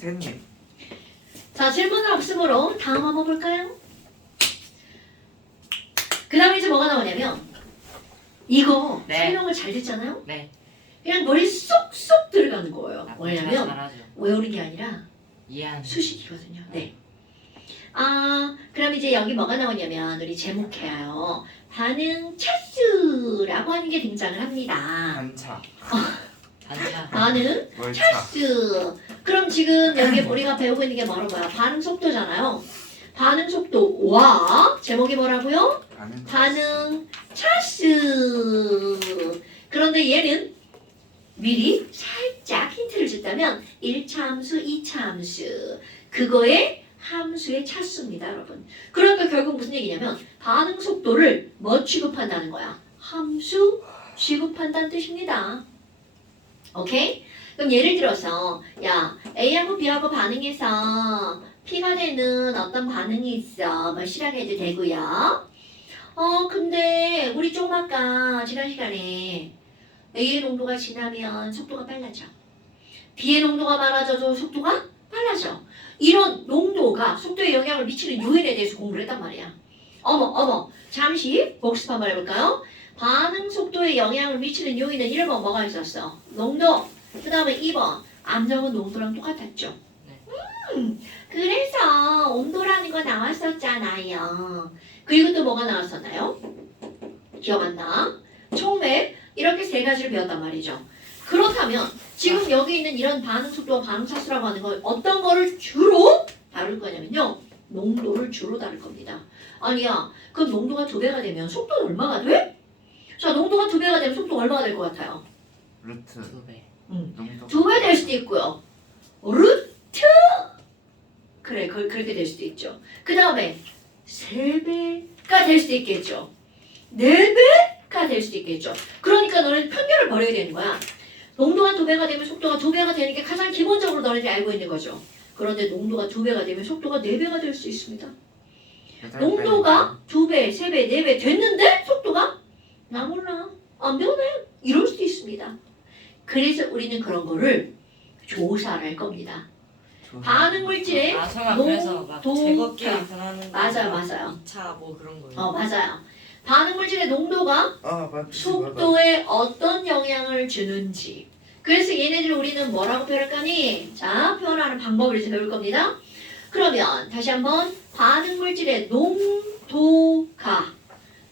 셋님. 자, 질문을 없으므로 다음 한번 볼까요? 그 다음에 이제 뭐가 나오냐면 이거 네. 설명을 잘 듣잖아요? 네. 그냥 머리 쏙쏙 들어가는 거예요. 아, 뭐냐면 잘하죠. 외우는 게 아니라 이해하는. 수식이거든요. 네. 아, 그럼 이제 여기 뭐가 나오냐면 우리 제목해요. 반응 차수라고 하는 게 등장을 합니다. 반차. 반차. 반응 월차. 차수. 그럼 지금 여기 우리가 배우고 있는 게 뭐로 뭐야? 반응 속도잖아요. 반응 속도와 제목이 뭐라고요? 반응 차수. 그런데 얘는 미리 살짝 힌트를 줬다면 1차 함수, 2차 함수. 그거의 함수의 차수입니다, 여러분. 그러니까 결국 무슨 얘기냐면 반응 속도를 뭐 취급한다는 거야? 함수 취급한다는 뜻입니다. 오케이? 그럼 예를 들어서 야 A하고 B하고 반응해서 P가 되는 어떤 반응이 있어. 뭐 실하게 해도 되고요. 근데 우리 좀 아까 지난 시간에 A의 농도가 진하면 속도가 빨라져. B의 농도가 많아져도 속도가 빨라져. 이런 농도가 속도에 영향을 미치는 요인에 대해서 공부를 했단 말이야. 어머. 잠시 복습 한번 해볼까요? 반응 속도에 영향을 미치는 요인은 1번 뭐가 있었어? 농도. 그 다음에 2번 암정은 농도랑 똑같았죠. 그래서 온도라는 거 나왔었잖아요. 그리고 또 뭐가 나왔었나요? 기억 안 나? 총맥 이렇게 세 가지를 배웠단 말이죠. 그렇다면 지금 여기 있는 이런 반응 속도와 반응 차수라고 하는 건 어떤 거를 주로 다룰 거냐면요. 농도를 주로 다룰 겁니다. 아니야. 그럼 농도가 2배가 되면 속도는 얼마가 돼? 자, 농도가 2배가 되면 속도 얼마가 될 것 같아요? 루트. 2배. 농도. 2배 될 수도 있고요. 루트! 그래, 그렇게 될 수도 있죠. 그 다음에 3배가 될 수도 있겠죠. 4배가 될 수도 있겠죠. 그러니까 너는 편견을 버려야 되는 거야. 농도가 2배가 되면 속도가 2배가 되는 게 가장 기본적으로 너네들이 알고 있는 거죠. 그런데 농도가 2배가 되면 속도가 4배가 될 수 있습니다. 농도가 2배, 3배, 4배 됐는데 속도가 나 몰라. 안 변해. 이럴 수도 있습니다. 그래서 우리는 그런 거를 조사를 할 겁니다. 반응 물질의 아, 설마 그래서 막 농도가. 제곱끼리 변하는 거. 맞아요. 2차 뭐 그런 거예요. 맞아요. 반응 물질의 농도가 맞지. 속도에 어떤 영향을 주는지. 그래서 얘네들 우리는 뭐라고 표현할 거니? 자, 표현하는 방법을 이제 배울 겁니다. 그러면 다시 한번 반응 물질의 농도가.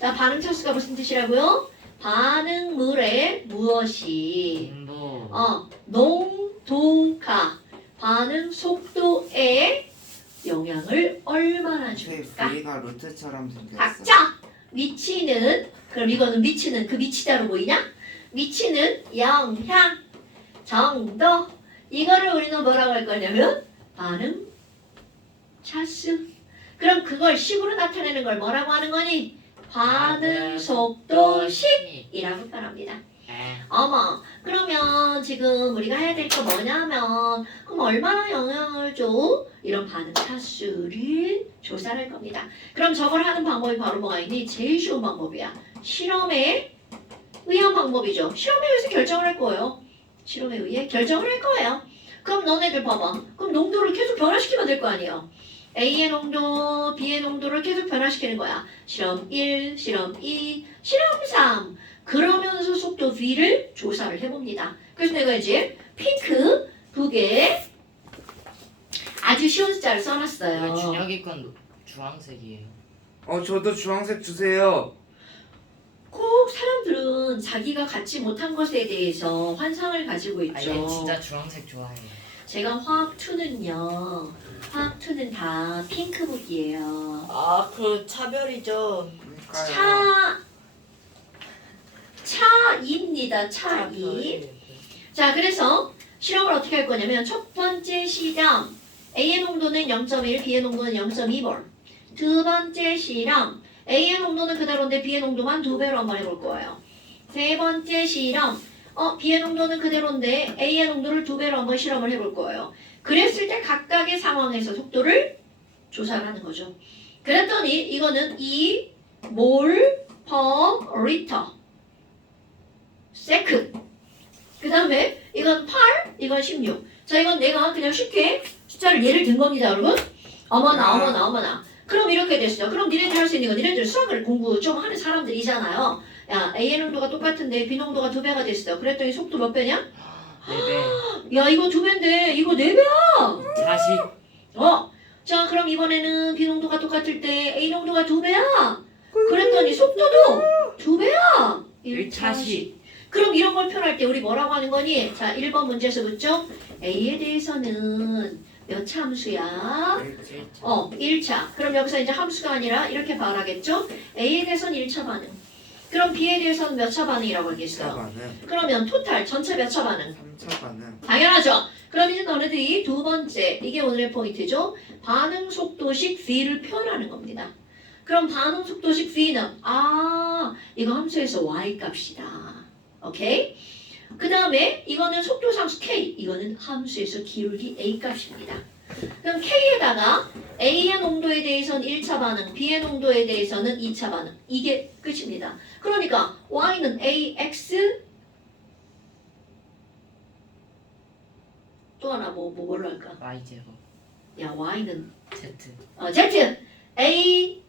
자, 반응 차수가 무슨 뜻이라고요? 반응물의 무엇이 농도. 농도가 반응 속도에 영향을 얼마나 제 줄까? V가 루트처럼 생겼어. 각자 미치는, 그럼 이거는 미치는 그 미치다로 보이냐? 미치는 영향 정도. 이거를 우리는 뭐라고 할 거냐면 반응 차수. 그럼 그걸 식으로 나타내는 걸 뭐라고 하는 거니? 반응 속도식이라고 표현합니다. 어머, 그러면 지금 우리가 해야 될 거 뭐냐면 그럼 얼마나 영향을 줘? 이런 반응 차수를 조사를 할 겁니다. 그럼 저걸 하는 방법이 바로 뭐가 있니? 제일 쉬운 방법이야. 실험에 의한 방법이죠. 실험에 의해서 결정을 할 거예요. 실험에 의해 결정을 할 거예요. 그럼 너네들 봐봐. 그럼 농도를 계속 변화시키면 될 거 아니에요. A의 농도, B의 농도를 계속 변화시키는 거야. 실험 1, 실험 2, 실험 3. 그러면서 속도 V를 조사를 해봅니다. 그래서 내가 이제 핑크 2개 아주 쉬운 숫자를 써놨어요. 준혁이 건 주황색이에요. 저도 주황색 주세요. 꼭 사람들은 자기가 갖지 못한 것에 대해서 환상을 가지고 아, 있죠. 얘 진짜 주황색 좋아해요. 제가 화학2는요. 화학2는 다 핑크북이에요. 아, 그 차별이죠. 그러니까요. 차이입니다. 차이. 자, 그래서 실험을 어떻게 할 거냐면 첫 번째 실험 A의 농도는 0.1, B의 농도는 0.2몰. 두 번째 실험 A의 농도는 그대로인데 B의 농도만 2배로 한번 해볼 거예요. 세 번째 실험 B의 농도는 그대로인데 A의 농도를 2배로 한번 실험을 해볼 거예요. 그랬을 때 각각의 상황에서 속도를 조사를 하는 거죠. 그랬더니 이거는 2몰 per 리터 세컨. 그 다음에 이건 8, 이건 16. 자, 이건 내가 그냥 쉽게 숫자를 예를 든 겁니다, 여러분. 어머나. 그럼 이렇게 됐어요. 그럼 니네들 할 수 있는 거, 니네들 수학을 공부 좀 하는 사람들이잖아요. 야, A의 농도가 똑같은데 B 농도가 2배가 됐어. 그랬더니 속도 몇 배냐? 4배. 야, 이거 2배인데 이거 4배야. 자식. 자, 그럼 이번에는 B 농도가 똑같을 때 A 농도가 2배야. 그랬더니 속도도 2배야. 1차식. 그럼 이런 걸 표현할 때 우리 뭐라고 하는 거니? 자, 1번 문제에서 묻죠? A에 대해서는 몇 차 함수야? 1차. 그럼 여기서 이제 함수가 아니라 이렇게 말하겠죠? A에 대해서는 1차 반응. 그럼 B에 대해서는 몇 차 반응이라고 4차 하겠어요? 반응, 그러면 토탈 전체 몇 차 반응? 3차 반응. 당연하죠. 그럼 이제 너네들이 두 번째, 이게 오늘의 포인트죠. 반응 속도식 V를 표현하는 겁니다. 그럼 반응 속도식 V는 이거 함수에서 Y 값이다. 오케이? 그 다음에 이거는 속도상수 K, 이거는 함수에서 기울기 A 값입니다. 그럼 K에다가 A의 농도에 대해서는 1차 반응, B의 농도에 대해서는 2차 반응. 이게 끝입니다. 그러니까 Y는 AX 또 하나 뭘로 할까? Y제곱. 야, Y는 Z. Z A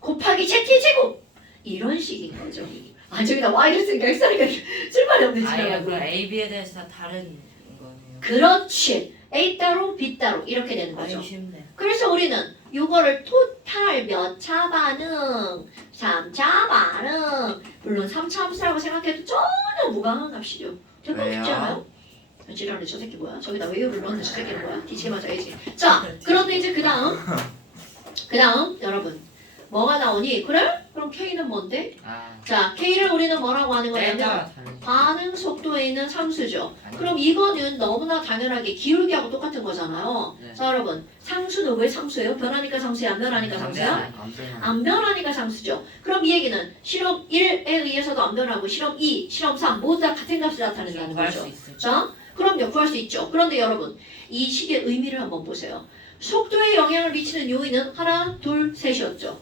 곱하기 Z의 제곱 이런 식인 거죠. 저기다 Y를 쓰니까 X하니까 쓸말이 없네 아예 지나가고. 그럼 A, B에 대해서 다 다른 거네요. 그렇지. A 따로 B 따로 이렇게 되는 거죠. 아유 쉽네. 그래서 우리는 이거를 토탈 몇 차 반응, 3차 반응, 물론 3차 함수라고 생각해도 전혀 무방한 값이죠. 대박 왜요? 있지 않아요? 지랄해, 저 새끼 뭐야? 저기다 웨이브를 넣는 저 새끼는 뭐야? 뒤치게 맞아야지. 자, 그런데 이제 그 다음 여러분 뭐가 나오니? 그래? 그럼 K는 뭔데? 자, K를 우리는 뭐라고 하는 거냐면 델타가 다른. 반응 속도에 있는 상수죠. 아니. 그럼 이거는 너무나 당연하게 기울기하고 똑같은 거잖아요. 네. 자, 여러분 상수는 왜 상수예요? 변하니까 상수야, 안 변하니까 상수야? 안 되나? 안 변하니까 상수죠. 그럼 이 얘기는 실험 1에 의해서도 안 변하고 실험 2, 실험 3 모두 다 같은 값을 나타낸다는 구할 거죠. 수 있을. 자, 그럼요, 구할 수 있죠. 그런데 여러분, 이 식의 의미를 한번 보세요. 속도에 영향을 미치는 요인은 하나, 둘, 셋이었죠.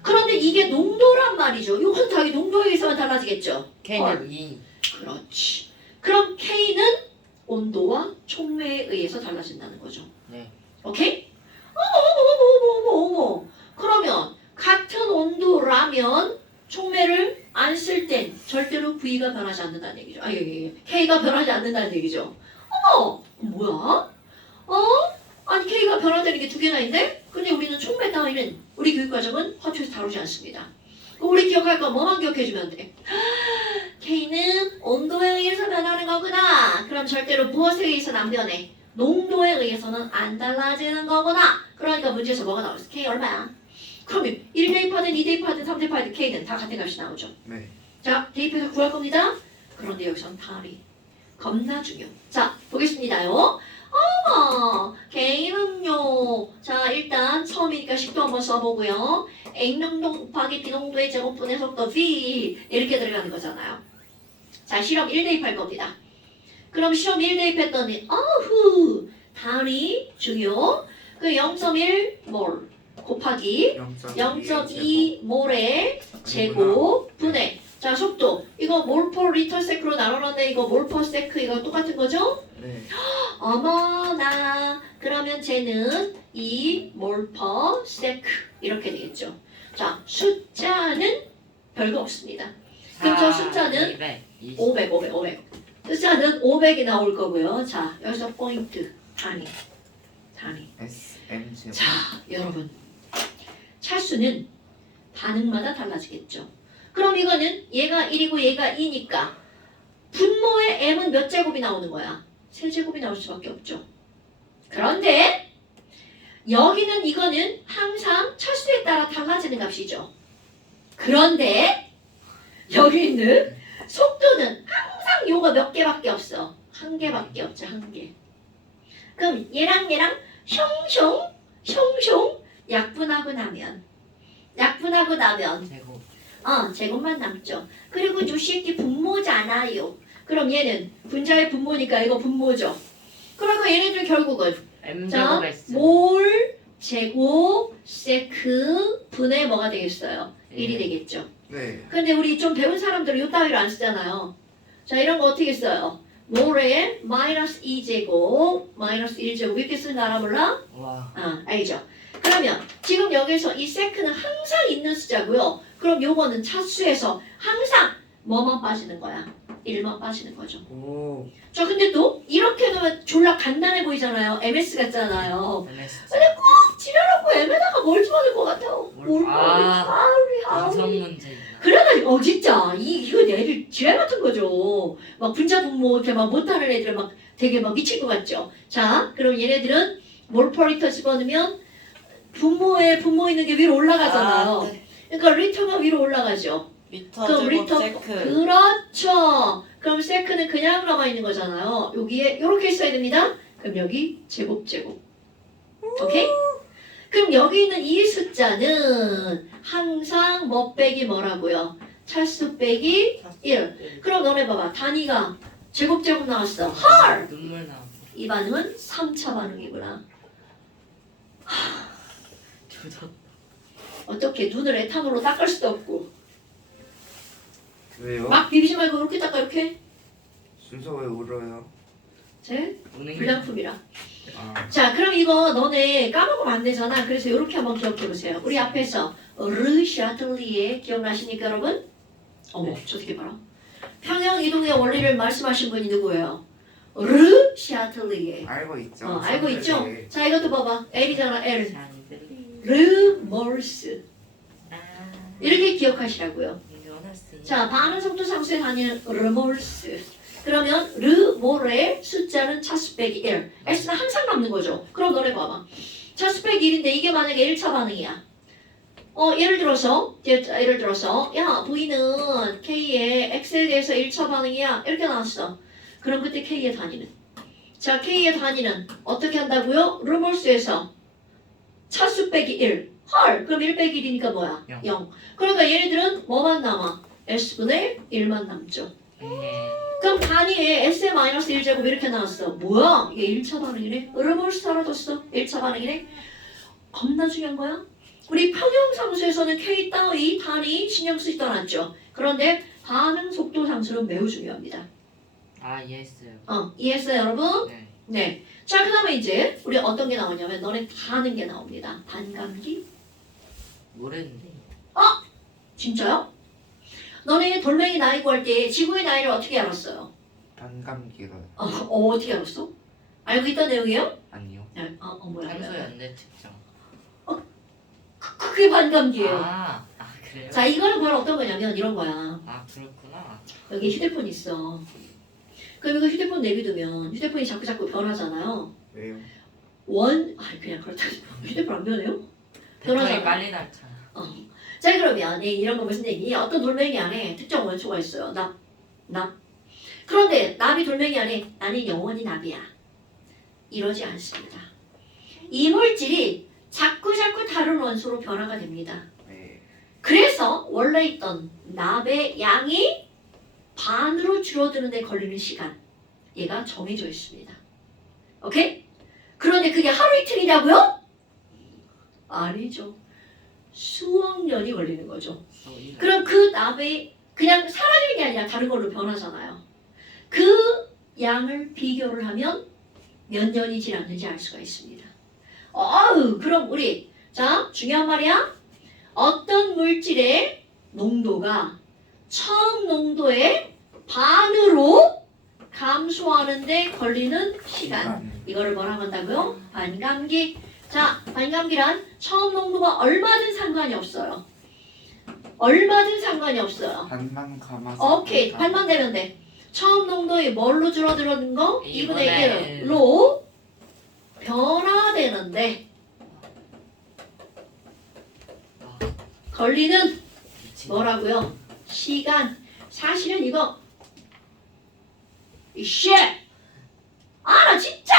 그런데 이게 농도란 말이죠. 이건 다 농도에 의해서만 달라지겠죠. K는 2. 그렇지. 그럼 K는 온도와 촉매에 의해서 달라진다는 거죠. 네. 오케이? 어머. 그러면 같은 온도라면 촉매를 안 쓸 땐 절대로 V가 변하지 않는다는 얘기죠. K가 변하지 않는다는 얘기죠. 어머, 뭐야? 아니 K가 변화되는 게 두 개나 있는데? 근데 우리는 촉매 따위는 우리 교육과정은 화투에서 다루지 않습니다. 우리 기억할 거 뭐만 기억해주면 돼? K는 온도에 의해서 변하는 거구나. 그럼 절대로 무엇에 의해서는 안 변해? 농도에 의해서는 안 달라지는 거구나. 그러니까 문제에서 뭐가 나왔어? K 얼마야? 그러면 1 대입하든 2 대입하든 3 대입하든 K는 다 같은 값이 나오죠. 네. 자, 대입해서 구할 겁니다. 그런데 여기선 달이 겁나 중요. 자, 보겠습니다요. K는요. 자, 일단 처음이니까 식도 한번 써보고요. A농도 곱하기 B농도의 제곱분의 속도 V 이렇게 들어가는 거잖아요. 자, 실험 1 대입할 겁니다. 그럼 실험 1 대입했더니 달이 중요. 그 0.1몰 곱하기 0.2 몰의 제곱 분의 자 속도 이거 몰 퍼 리터 세크로 나눠놨네. 이거 몰 퍼 세크 이거 똑같은 거죠? 네. 어머나 그러면 쟤는 2몰 퍼 세크 이렇게 되겠죠. 자 숫자는 별거 없습니다. 그럼 저 숫자는 500 숫자는 500이 나올 거고요. 자 여기서 포인트 단위 SM 자 여러분 차수는 반응마다 달라지겠죠. 그럼 이거는 얘가 1이고 얘가 2니까 분모의 m은 몇 제곱이 나오는 거야? 세제곱이 나올 수밖에 없죠. 그런데 여기는 이거는 항상 차수에 따라 달라지는 값이죠. 그런데 여기 있는 속도는 항상 요거 몇 개밖에 없어. 한 개밖에 없죠. 한 개. 그럼 얘랑 숑숑 약분하고 나면 제곱. 제곱만 남죠. 그리고 요 새끼 분모잖아요. 그럼 얘는 분자의 분모니까 이거 분모죠. 그러니까 얘네들 결국은 M 자, 제곱 S. 몰 제곱 세크 분의 뭐가 되겠어요? 1이 되겠죠. 네. 근데 우리 좀 배운 사람들은 요 따위로 안 쓰잖아요. 자, 이런 거 어떻게 써요? 모래에 마이너스 2제곱 마이너스 1제곱 이렇게 쓰는 거 알아 몰라? 와. 알죠? 그러면 지금 여기서 이 세크는 항상 있는 숫자고요. 그럼 요거는 차수에서 항상 뭐만 빠지는 거야? 1만 빠지는 거죠. 오. 자 근데 또 이렇게 놓으면 졸라 간단해 보이잖아요. MS 같잖아요. MS. 근데 꼭 지랄하고 M에다가 뭘 집어넣을 것 같아요. 뭘- 아. 아우리 음성 문제 있나? 그래가지고 진짜 이거 애들 지랄 같은 거죠. 막 분자 분모 이렇게 막 못하는 애들 막 되게 막 미칠 것 같죠. 자 그럼 얘네들은 몰퍼리터 집어넣으면 분모 있는 게 위로 올라가잖아요. 네. 그러니까 리터가 위로 올라가죠. 리터 그럼 제곱 리터 세크. 그렇죠. 그럼 세크는 그냥 남아 있는 거잖아요. 여기에 이렇게 써야 됩니다. 그럼 여기 제곱. 오케이? 그럼 여기 있는 이 숫자는 항상 뭐 빼기 뭐라고요? 차수 빼기 1. 그럼 너네 봐봐. 단위가 제곱 나왔어. 헐! 눈물 나. 이 반응은 3차 반응이구나. 조졌. 어떻게 눈을 에탄올로 닦을 수도 없고 왜요? 막 비비지 말고 이렇게 닦아 이렇게. 순서 왜 울어요? 제 우는 게 불량품이라. 아. 자 그럼 이거 너네 까먹으면 안 되잖아. 그래서 이렇게 한번 기억해보세요. 우리 앞에서 르 샤틀리에 기억나십니까 여러분? 어머 네. 저 어떻게 봐라. 평형이동의 원리를 말씀하신 분이 누구예요? 르 샤틀리에. 알고 있죠. 알고 있죠? 자 이것도 봐봐. L이잖아 L. 샤니들리. 르 몰스. 아. 이렇게 기억하시라고요. 이거는 자 반응 속도 상수의 단위는 르몰스. 그러면 르몰의 숫자는 차수 빼기 1. S는 항상 남는 거죠. 그럼 너네 봐봐. 차수 빼기 1인데 이게 만약에 1차 반응이야. 예를 들어서 야 V는 K의 X에 대해서 1차 반응이야. 이렇게 나왔어. 그럼 그때 K의 단위는? 자 K의 단위는 어떻게 한다고요? 르몰스에서 차수 빼기 1. 헐 그럼 1 빼기 1이니까 뭐야? 영. 0. 그러니까 얘네들은 뭐만 남아? S분의 1만 남죠. 네. 그럼 단위에 S-1제곱 이렇게 나왔어. 뭐야? 이게 1차 반응이네? 르몰스 사라졌어. 1차 반응이네? 겁나 중요한 거야. 우리 평형상수에서는 K 따위 단위 신경 쓰지 않았죠. 그런데 반응 속도 상수는 매우 중요합니다. 아 이해했어요. 이해했어요 여러분? 네. 네. 자 그 다음에 이제 우리 어떤 게 나오냐면 너네 다 아는 게 나옵니다. 반감기. 모르는데. 진짜요? 너네 돌멩이 나이 구할 때 지구의 나이를 어떻게 알았어요? 반감기로요. 어떻게 알았어? 알고 있던 내용이에요? 아니요. 뭐야? 탄소 연대 측정. 그게 반감기예요. 아 그래요? 자 이거는 바로 어떤 거냐면 이런 거야. 아 그렇구나. 여기 휴대폰 있어. 그럼 이거 휴대폰 내비두면 휴대폰이 자꾸 변하잖아요. 왜요? 그냥 그렇다. 휴대폰 안 변해요? 배터리 변하잖아. 빨리 닳잖아. 자 그러면 이런 거 무슨 얘기? 어떤 돌멩이 안에 특정 원소가 있어요. 납. 그런데 납이 돌멩이 안에 나는 영원히 납이야. 이러지 않습니다. 이 물질이 자꾸 다른 원소로 변화가 됩니다. 네. 그래서 원래 있던 납의 양이 반으로 줄어드는 데 걸리는 시간 얘가 정해져 있습니다. 오케이? 그런데 그게 하루 이틀이냐고요? 아니죠. 수억 년이 걸리는 거죠. 그럼 그 납이 그냥 사라지는 게 아니라 다른 걸로 변하잖아요. 그 양을 비교를 하면 몇 년이 지났는지 알 수가 있습니다. 그럼 우리 자 중요한 말이야. 어떤 물질의 농도가 처음 농도의 반으로 감소하는데 걸리는 시간. 이거를 뭐라고 한다고요? 반감기. 자, 반감기란 처음 농도가 얼마든 상관이 없어요. 반만 감아서. 오케이, 반만 되면 돼. 처음 농도의 뭘로 줄어드는 거? 2분의 2분의 1로 변화되는데 걸리는 뭐라고요? 시간. 사실은 이거 나 진짜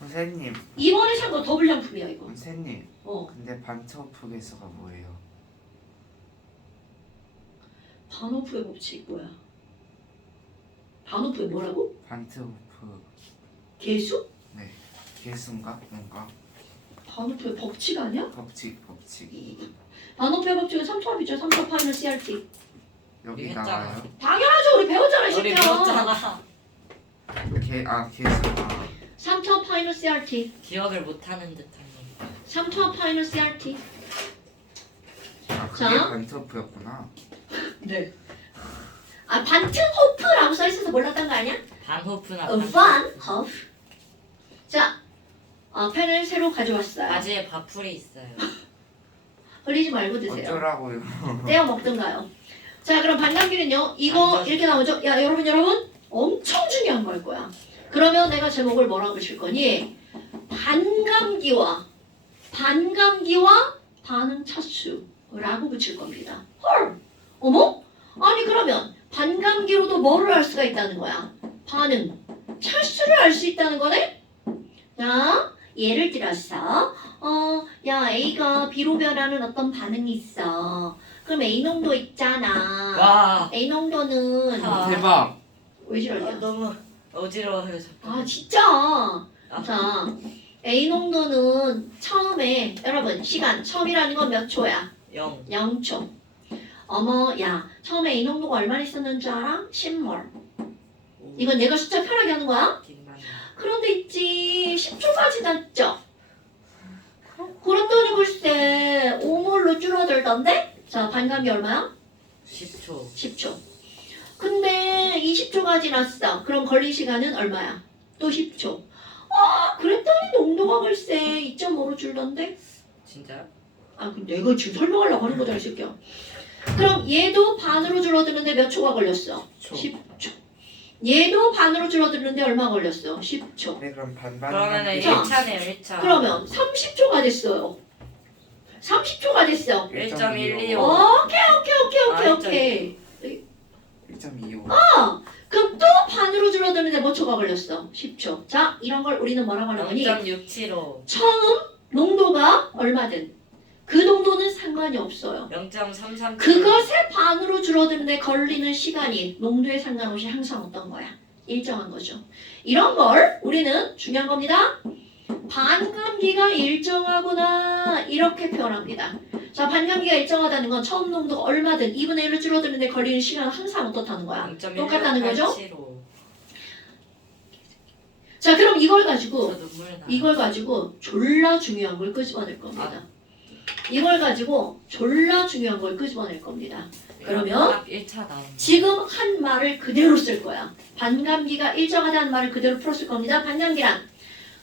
선생님. 이번에 산 거 더블 장품이야 이거. 선생님. 어, 근데 반차오프 개수가 뭐예요? 반호프의 법칙 뭐야? 반호프의 뭐라고? 반트오프 개수? 개수인가? 뭔가? 반호프의 법칙 아니야? 법칙. 반호프의 법칙은 3초합이죠. 3초 파이널 CRT. 여기 했잖아. 나와요? 당연하죠. 우리 배웠잖아, 이 우리 새끼야. 배웠잖아. 계수가 3차 파이널 CRT. 기억을 못하는 듯한 3차 파이널 CRT. 그게 자. 반터프였구나. 네. 아, 반트호프라고 써있어서 몰랐던 거 아니야? 반호프나 반호프. 자, 펜을 새로 가져왔어요. 바지에 밥풀이 있어요. 흘리지 말고 드세요. 어쩌라고요? 떼어 먹든가요. 자, 그럼 반감기는요. 이거 완전- 이렇게 나오죠? 야, 여러분 엄청 중요한 걸 거야. 그러면 내가 제목을 뭐라고 붙일 거니? 반감기와 반응 차수라고 붙일 겁니다. 헐! 어머? 아니 그러면 반감기로도 뭐를 알 수가 있다는 거야? 반응 차수를 알 수 있다는 거네? 자, 예를 들어서 야 A가 B로 변하는 어떤 반응이 있어. 그럼 A 농도 있잖아. 와. A 농도는 아. 대박. 왜 저러냐? 너무 어지러워요. 자꾸. 아 진짜. 자, A 농도는 처음에 여러분 시간 처음이라는 건 몇 초야? 0. 0초. 어머, 야, 처음에 A 농도가 얼마나 있었는 줄 알아? 10몰. 이건 내가 숫자 편하게 하는 거야? 그런데 있지 10초까지 났죠? 그랬더니 글쎄 5몰로 줄어들던데? 자, 반감이 얼마야? 10초. 10초. 근데 20초가 지났어. 그럼 걸린 시간은 얼마야? 또 10초. 그랬더니 농도가 글쎄 2.5로 줄던데? 진짜요? 근데 내가 지금 설명하려고 하는 거잖아, 이 새끼야. 그럼 얘도 반으로 줄어드는데 몇 초가 걸렸어? 10초. 얘도 반으로 줄어드는데 얼마 걸렸어? 10초. 네 그럼 반반. 그러면은 자, 1차네요. 1차. 그러면 30초가 됐어요. 30초가 됐어. 1.125. 오케이. 1.25. 그럼 또 반으로 줄어드는데 몇 초가 걸렸어? 10초. 자, 이런 걸 우리는 뭐라고 하는 거니? 0.675. 처음 농도가 얼마든 그 농도는 상관이 없어요. 0.337. 그것에 반으로 줄어드는데 걸리는 시간이 농도에 상관없이 항상 어떤 거야? 일정한 거죠. 이런 걸 우리는 중요한 겁니다. 반감기가 일정하구나 이렇게 표현합니다. 자, 반감기가 일정하다는 건 처음 농도가 얼마든 2분의 1로 줄어드는데 걸리는 시간은 항상 어떻다는 거야? 똑같다는 거죠? 0.16875. 자, 그럼 이걸 저 가지고 눈물 나. 졸라 중요한 걸 끄집어낼 겁니다. 이걸 가지고 졸라 중요한 걸 끄집어낼 겁니다. 그러면 딱 1차 나온다. 지금 한 말을 그대로 쓸 거야. 반감기가 일정하다는 말을 그대로 풀었을 겁니다. 반감기란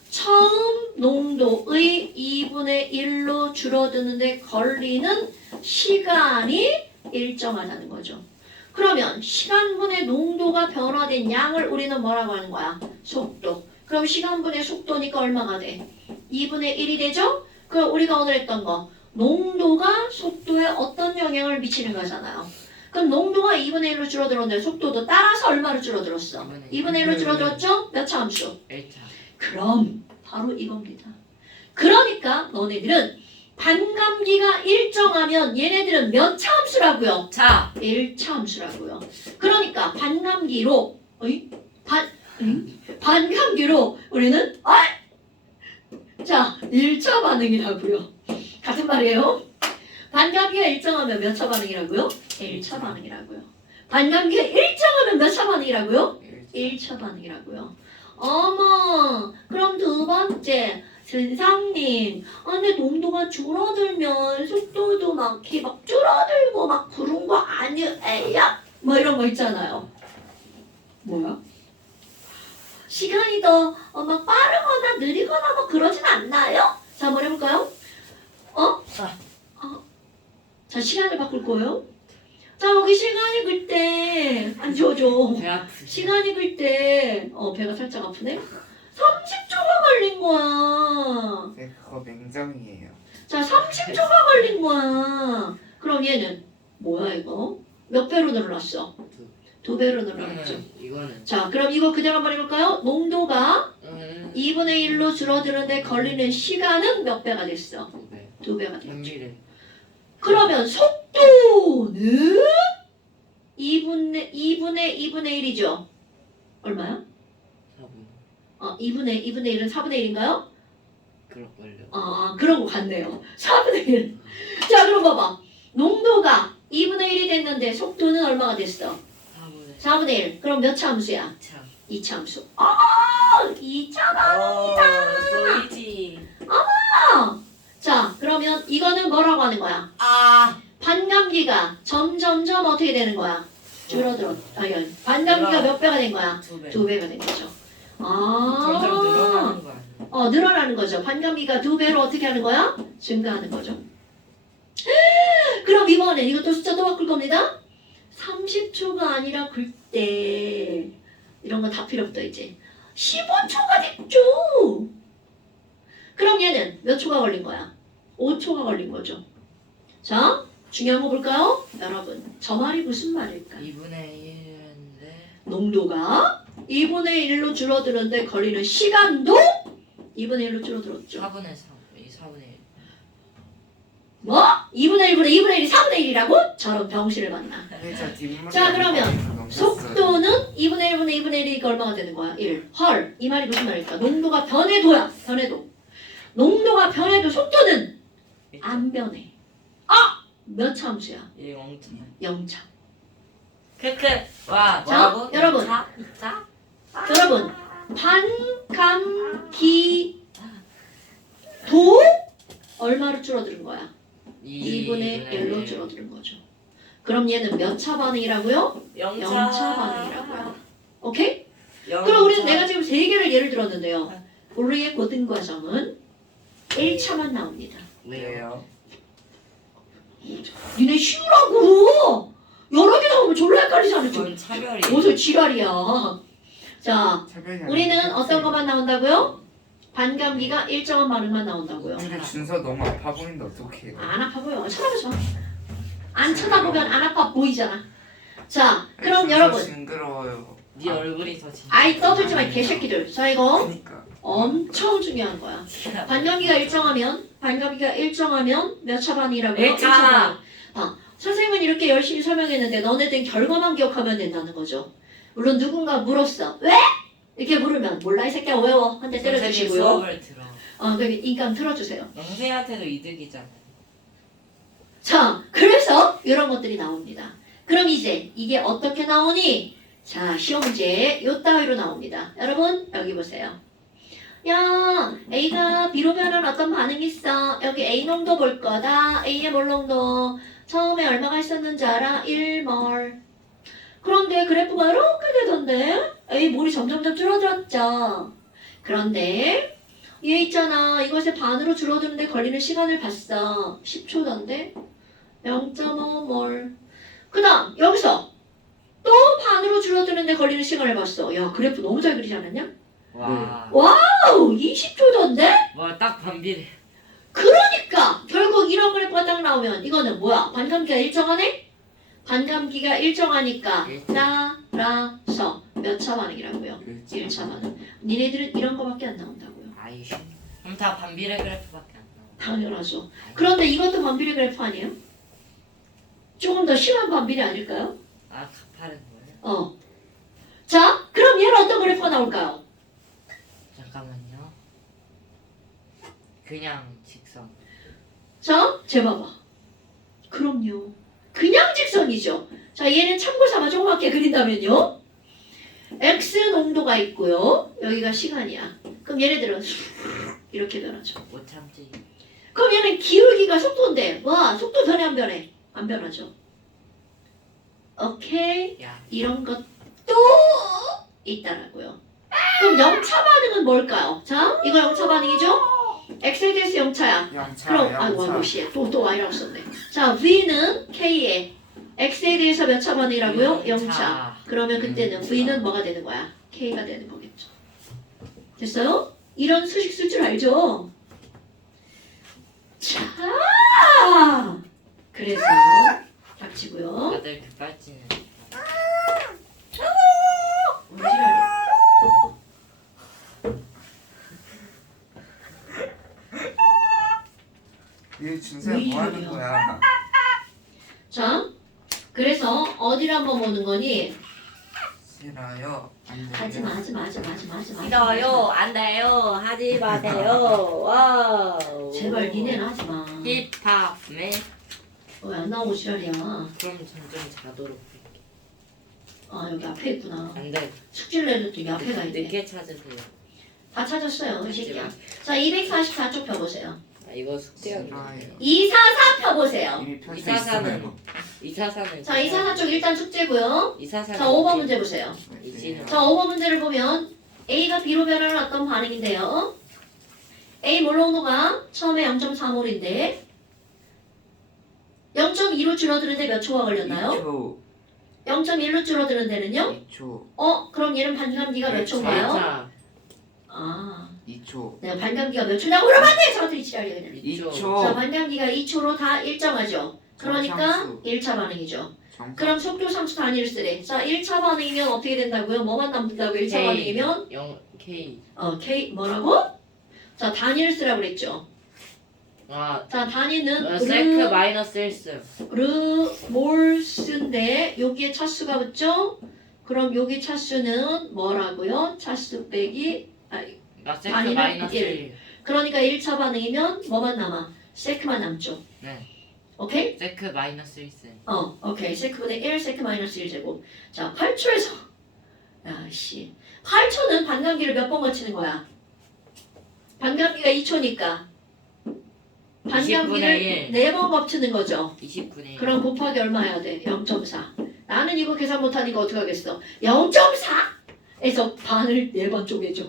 처음 농도의 2분의 1로 줄어드는데 걸리는 시간이 일정하다는 거죠. 그러면 시간분의 농도가 변화된 양을 우리는 뭐라고 하는 거야? 속도. 그럼 시간분의 속도니까 얼마가 돼? 2분의 1이 되죠? 그럼 우리가 오늘 했던 거 농도가 속도에 어떤 영향을 미치는 거잖아요. 그럼 농도가 2분의 1로 줄어들었는데 속도도 따라서 얼마로 줄어들었어? 2분의 1로 줄어들었죠? 몇 차 함수? 1차. 그럼 바로 이겁니다. 그러니까 너네들은 반감기가 일정하면 얘네들은 몇 차 함수라고요? 차. 1차 함수라고요. 그러니까 반감기로 반감기로 우리는 자 1차 반응이라고요. 같은 말이에요. 반감기가 일정하면 몇 차 반응이라고요? 1차 반응이라고요. 반감기가 일정하면 몇 차 반응이라고요? 1차 반응이라고요. 어머, 그럼 두 번째 선생님, 근데 농도가 줄어들면 속도도 막 이렇게 막 줄어들고 막 그런 거 아니에요? 뭐 이런 거 있잖아요. 뭐야? 시간이 더 막 빠르거나 느리거나 뭐 그러진 않나요? 자, 한번 해볼까요? 자, 시간을 바꿀 거예요. 자, 여기 시간이 그때 안 지워져. 배 아프지. 시간이 그때 배가 살짝 아프네. 30초가 걸린 거야. 네 그거 맹정이에요. 자, 30초가 걸린 거야. 그럼 얘는 뭐야 이거? 몇 배로 늘어났어? 2배로 늘어났죠. 이거는. 자, 그럼 이거 그대로 한번 해볼까요? 농도가 2분의 1로 줄어드는데 걸리는 시간은 몇 배가 됐어? 2배가 됐죠. 연기를. 그러면 속도는 2분의 1이죠. 얼마야? 4분. 2분의 1은 4분의 1인가요? 그럴걸요. 그런 것 같네요. 4분의 1. 자, 그럼 봐봐. 농도가 2분의 1이 됐는데 속도는 얼마가 됐어? 4분의 4분의 1. 그럼 몇 차 함수야? 4차. 2차 함수. 2차가. 소이지. 자, 그러면 이거는 뭐라고 하는 거야? 아. 반감기가 점점점 어떻게 되는 거야? 줄어들어. 아니, 반감기가 몇 배가 된 거야? 2배. 2배가 된 거죠. 점점 늘어나는 거 아니야? 늘어나는 거죠. 반감기가 2배로 어떻게 하는 거야? 증가하는 거죠. 그럼 이번에 이것도 숫자 또 바꿀 겁니다. 30초가 아니라 글때 이런 거 다 필요 없다 이제. 15초가 됐죠. 그럼 얘는 몇 초가 걸린 거야? 5초가 걸린 거죠. 자, 중요한 거 볼까요? 여러분, 저 말이 무슨 말일까? 2분의 1인데 농도가 2분의 1로 줄어드는데 걸리는 시간도 2분의 1로 줄어들었죠. 4분의 3. 이 4분의 1. 뭐? 2분의 1분의 2분의 1이 4분의 1이라고? 저런 병신을 만나. 회자 뒷머리 자, 그러면 넘겼어요. 속도는 2분의 1분의 2분의 1이니까 얼마가 되는 거야? 1. 헐, 이 말이 무슨 말일까? 농도가 변해도야. 변해도. 농도가 변해도 속도는 안 변해. 몇 차 함수야? 1 왕차. 0차. 크크. 와, 자, 뭐라고? 여러분. 2차? 여러분, 반감기도 얼마로 줄어드는 거야? 2분의 1로 줄어드는 거죠. 그럼 얘는 몇 차 반응이라고요? 0차 반응이라고요. 오케이? 그럼 우리는 내가 지금 3개를 예를 들었는데요. 우리의 고등 과정은 1차만 나옵니다. 왜요? 니네 쉬우라고! 여러 개 나오면 졸라 헷갈리잖아. 그건 차별이. 무슨 지랄이야. 자, 차별이 우리는 아니라 어떤 것만 나온다고요? 반감기가 일정한 반응만 나온다고요. 근데 준서 너무 아파 보이는데 어떡해요? 안 아파 보여. 쳐다보지 마. 안 쳐다보면 안 아파 보이잖아. 자, 그럼 준서 여러분. 징그러워요. 네 얼굴이 더 진짜. 아이 떠들지 마, 이 개새끼들. 자, 이거 그러니까 엄청 중요한 거야. 반감기가 일정하면 몇 차 반이라고요? 1차. 선생님은 이렇게 열심히 설명했는데 너네들은 결과만 기억하면 된다는 거죠. 물론 누군가 물었어. 왜? 이렇게 물으면 몰라 이 새끼야 외워. 한 대 선생님 때려주시고요. 수업을 들어. 그럼 인강 틀어주세요. 선생님한테도 이득이잖아. 자, 그래서 이런 것들이 나옵니다. 그럼 이제 이게 어떻게 나오니? 자, 시험 문제 요 따위로 나옵니다. 여러분 여기 보세요. 야, A가 B로 변한 어떤 반응이 있어. 여기 A 농도 볼 거다. A의 몰 농도. 처음에 얼마가 있었는지 알아? 1몰. 그런데 그래프가 이렇게 되던데? A 몰이 점점점 줄어들었죠. 그런데 얘 있잖아. 이것의 반으로 줄어드는데 걸리는 시간을 봤어. 10초던데? 0.5몰. 그 다음 여기서 또 반으로 줄어드는데 걸리는 시간을 봤어. 야, 그래프 너무 잘 그리지 않았냐? 와. 와우, 20초던데? 와, 딱 반비례. 그러니까 결국 이런 그래프가 딱 나오면 이거는 뭐야? 반감기가 일정하네? 반감기가 일정하니까 따라서 몇 차 반응이라고요? 1차 반응. 니네들은 이런 거밖에 안 나온다고요. 아이씨. 그럼 다 반비례 그래프밖에 안 나와. 당연하죠. 그런데 이것도 반비례 그래프 아니에요? 조금 더 심한 반비례 아닐까요? 아, 가파른 거예요? 자, 그럼 얘는 어떤 그래프가 나올까요? 잠깐만요. 그냥 직선. 자, 재봐봐. 그럼요. 그냥 직선이죠. 자, 얘는 참고 삼아 조그맣게 그린다면요. X 농도가 있고요. 여기가 시간이야. 그럼 얘네들은 이렇게 변하죠. 못 참지. 그럼 얘는 기울기가 속도인데 와, 속도 변해 안 변해? 안 변하죠. 오케이. 야. 이런 것도 있다라고요. 그럼 0차 반응은 뭘까요? 자, 이거 0차 반응이죠? X에 대해서 0차야. 영차 그럼 아이고 씨야. 또 Y라고 썼네. 자, V는 K에 X에 대해서 몇 차 반응이라고요? 0차. 그러면 그때는 V는 뭐가 되는 거야? K가 되는 거겠죠. 됐어요? 이런 수식 쓸 줄 알죠? 자, 그래서 닥치고요. 다들 급발진해. 얘 준서야 왜 뭐 하는 이러냐? 거야? 자, 그래서 어디를 한번 보는 거니? 싫어요. 안 하지마, 돼요. 하지마. 싫어요. 안 돼요. 하지 마세요. 와우. 제발 니네는 하지마. 힙합 매. 왜 안 나오고 지랄이야? 그럼 점점 자도록 할게. 아 여기 앞에 있구나. 안 돼. 숙제를 내도 이 앞에 가 있네. 늦게 찾으세요. 다 찾았어요 이 찾지 새끼야. 마. 자 244쪽 펴보세요. 아, 이거 숙제하기. 싫어요. 244 펴보세요. 이미 펼쳐 이사사는 있어요. 이사사는. 자 244쪽 일단 숙제고요. 이사사는. 자 5번 문제 보세요. 이진우. 자 5번 문제를 보면 A가 B로 변하는 어떤 반응인데요. A 몰롱도가 처음에 0.3몰인데 0.2로 줄어드는데 몇 초가 걸렸나요? 0.1로 줄어드는 데는요? 2초. 그럼 얘는 반감기가 몇 초인가요? 자, 아 2초. 내가 반감기가 몇 초냐고 물어봤네. 저한테 지랄이야 그냥. 2초. 자 반감기가 2초로 다 일정하죠. 그러니까 정상수. 1차 반응이죠. 정상. 그럼 속도 상수 단위를 쓰래. 자 1차 반응이면 어떻게 된다고요? 뭐만 남는다고 1차 K. 반응이면? 0 K. K 뭐라고? 자 단위를 쓰라고 그랬죠. 아, 자 단위는 세크 마이너스 1스. 몰스인데 여기에 차수가 붙죠? 그럼 여기 차수는 뭐라고요? 차수 빼기 나 세크 단위는 마이너스 1. 1. 그러니까 1차 반응이면 뭐만 남아? 세크만 남죠. 네. 오케이? 세크 마이너스 1스. 오케이. 세크분의 1, 세크 마이너스 1제곱. 자 8초에서 야씨 8초는 반감기를 몇 번 거치는 거야? 반감기가 2초니까 20분의 반감기를 1. 4번 거치는 거죠. 20분의 1. 그럼 곱하기 얼마 해야 돼? 0.4. 나는 이거 계산 못하니까 어떻게 하겠어? 0.4에서 반을 4번 쪼개줘.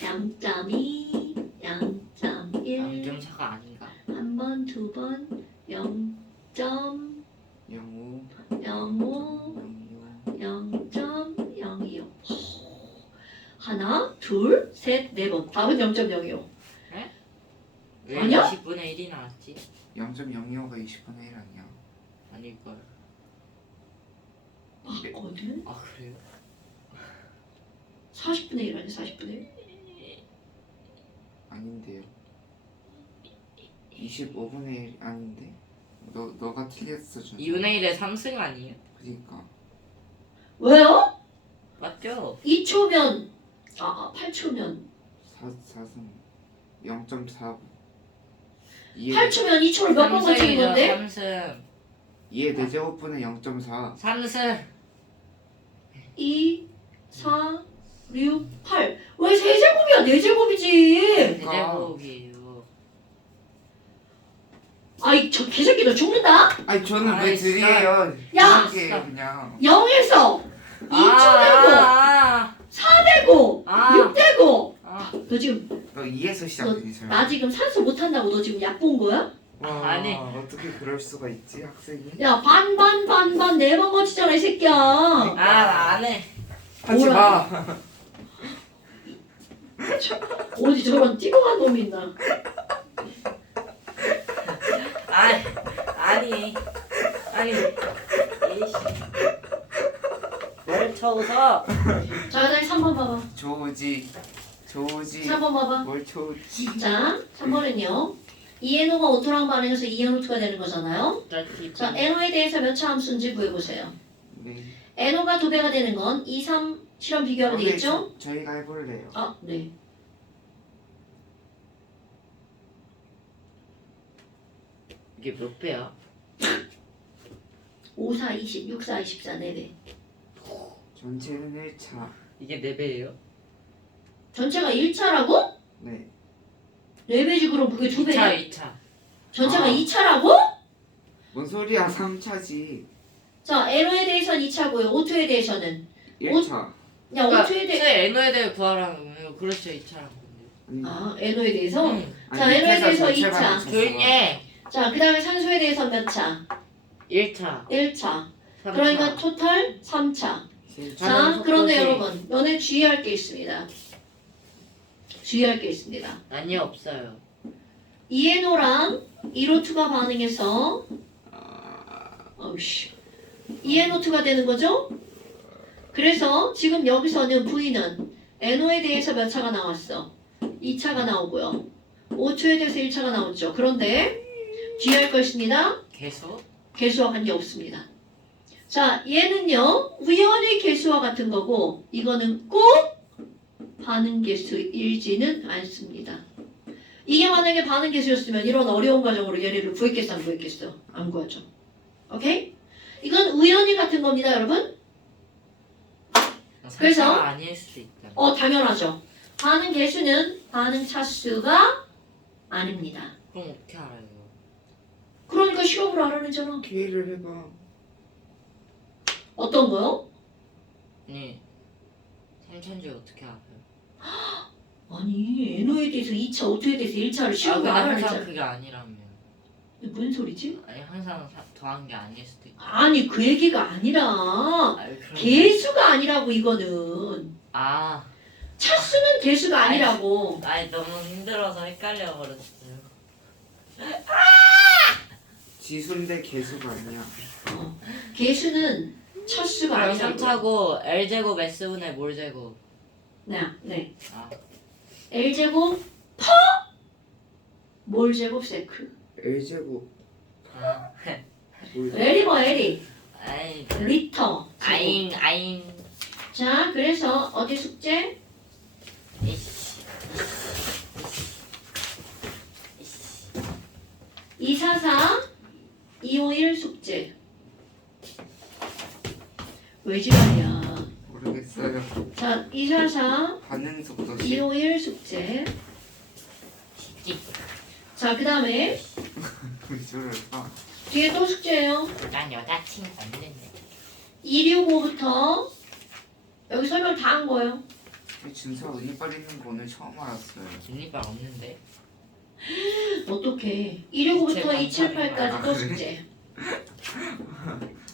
0.2, 0.1, 경차가 아닌가? 한 번, 두 번, 0.05, 05. 0.025. 하나, 둘, 셋, 4번. 답은 0.025. 왜 아니야? 20분의 1이 나왔지? 0.025가 20분의 1 아니야? 아닐걸. 맞거든? 아, 그래요? 40분의 1 아니야? 40분의 1? 아닌데요. 25분의 1 아닌데? 너가 틀렸어. 2분의 1의 3승 아니에요? 그니까. 왜요? 맞죠? 2초면 8초면 4승 0.4. 8초면 2초를 몇 번 거치는 건데? 3승. 2의 4제곱분의 0.4. 3승. 2, 4, 6, 8. 왜 3제곱이야? 4제곱이지. 대제곱이에요. 아이 저 개새끼 너 죽는다. 아니 저는 왜 아이, 드려요? 야! 이게 그냥 0에서 2초 되고 아, 4 되고 아. 6 되고. 아, 너 지금 너 2에서 시작이니 설마? 나 지금 산수 못한다고 너 지금 약 본 거야? 와, 아니. 어떻게 그럴 수가 있지 학생이? 야 반 4번 거치잖아 이 새끼야. 나 안 해. 하지 뭐라? 마. 어디 저런 띠고간 놈이 있나? 아니. 이씨. 뭘 쳐서? 자 그다음에 3번 봐봐. 조지 3번 봐봐. 뭘 조지? 자 3번은요. 이에노가 오토랑 반응해서 이에노2가 되는 거잖아요. 자 에노에 대해서 몇 차 함수인지 구해보세요. 네. 에노가 2배가 되는 건 2, 3 실험 비교하면 되겠죠? 저희가 해볼래요. 아 네. 이게 몇 배야? 5, 4, 20, 6, 4, 24, 4배. 전체는 1차. 이게 4배예요? 전체가 1차라고? 네. 4배지 그럼 그게 2배야? 2차. 전체가 아. 2차라고? 뭔 소리야? 3차지. 자 에노에 대해서는 2차고요. O2에 대해서는 1차. 야 그러니까 O2에 대해 에너에 대해 구하라면 그렇죠 2차란 건데. 아니, 아 에노에 대해서? 응. 자, 에너에 대해서 전체 2차. 반응 조용히 해. 자 그 다음에 산소에 대해서 몇 차? 1차. 1차. 3차. 그러니까 토탈 3차. 자 반응 그런데 속도지. 여러분 너네 주의할 게 있습니다. 주의할 게 있습니다. 아니 없어요. 이에노랑 이로투가 반응해서 어우씨 이에노투가 되는 거죠? 그래서 지금 여기서는 V는 NO에 대해서 몇 차가 나왔어? 2차가 나오고요. 5초에 대해서 1차가 나오죠. 그런데 주의할 거 있습니다. 개수? 개수와 관계없습니다. 자 얘는요 우연히 개수와 같은 거고 이거는 꼭 반응 개수일지는 않습니다. 이게 만약에 반응 계수였으면 이런 어려운 과정으로 얘를 구했겠어 안 구했겠어? 안 구하죠. 오케이? 이건 우연히 같은 겁니다 여러분. 그래서? 3차가 아닐 수도 있다. 당연하죠. 반응 계수는 반응 차수가 아닙니다. 그럼 어떻게 알아요? 그러니까 실험으로 알아내잖아. 기회를 해봐. 어떤 거요? 아니 3차인지 어떻게 알아요? 아니 NO에 대해서 2차, 오토에 대해서 1차를 실험으로 근데 항상 알아내잖아. 그게 아니라면. 이게 무슨 소리지? 아니 항상 더한 게 아닐 수도 있다. 아니 그 얘기가 아니라 아니, 그럼... 개수가 아니라고 이거는. 아, 차수는 개수가 아니라고. 아니 너무 힘들어서 헷갈려 버렸어요. 지수인데 개수가 아니야. 개수는 차수가 그럼 아니라고. 3차고 L제곱 S분의 몰제곱. 네. 아, L제곱 퍼 몰제곱 세크. L제곱. 아. L이 뭐 L이? 아이, 리터. 아잉. 자 그래서 어디 숙제? 이씨. 244 251 숙제. 왜 지랄이야? 모르겠어요. 자 244 반응 속도 251 숙제. 쉽지. 자 그 다음에 기술을 봐. 뒤에 또 숙제예요. 난 여자친구 없는데. 265부터 여기 설명 다 한 거예요. 진짜 은이빨 있는 거 오늘 처음 알았어요. 뒷니빨 없는데. 어떡해. 265부터 제발 278까지 또 그래? 숙제.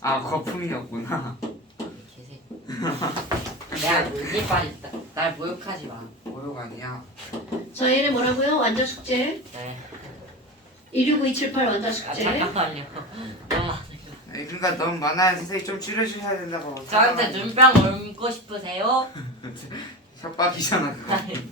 아 거품이었구나. 개새. 내가 뒷니빨 있다. 날 모욕하지 마. 모욕 아니야. 자 얘는 뭐라고요? 완전 숙제. 네. 265, 278 완전 아 숙제. 잠깐만요. 너무 아니, 그러니까 너무 많아요. 선생님 좀 줄여주셔야 된다고. 저한테 눈병 옮고 싶으세요? 협박이잖아 그거. 아니,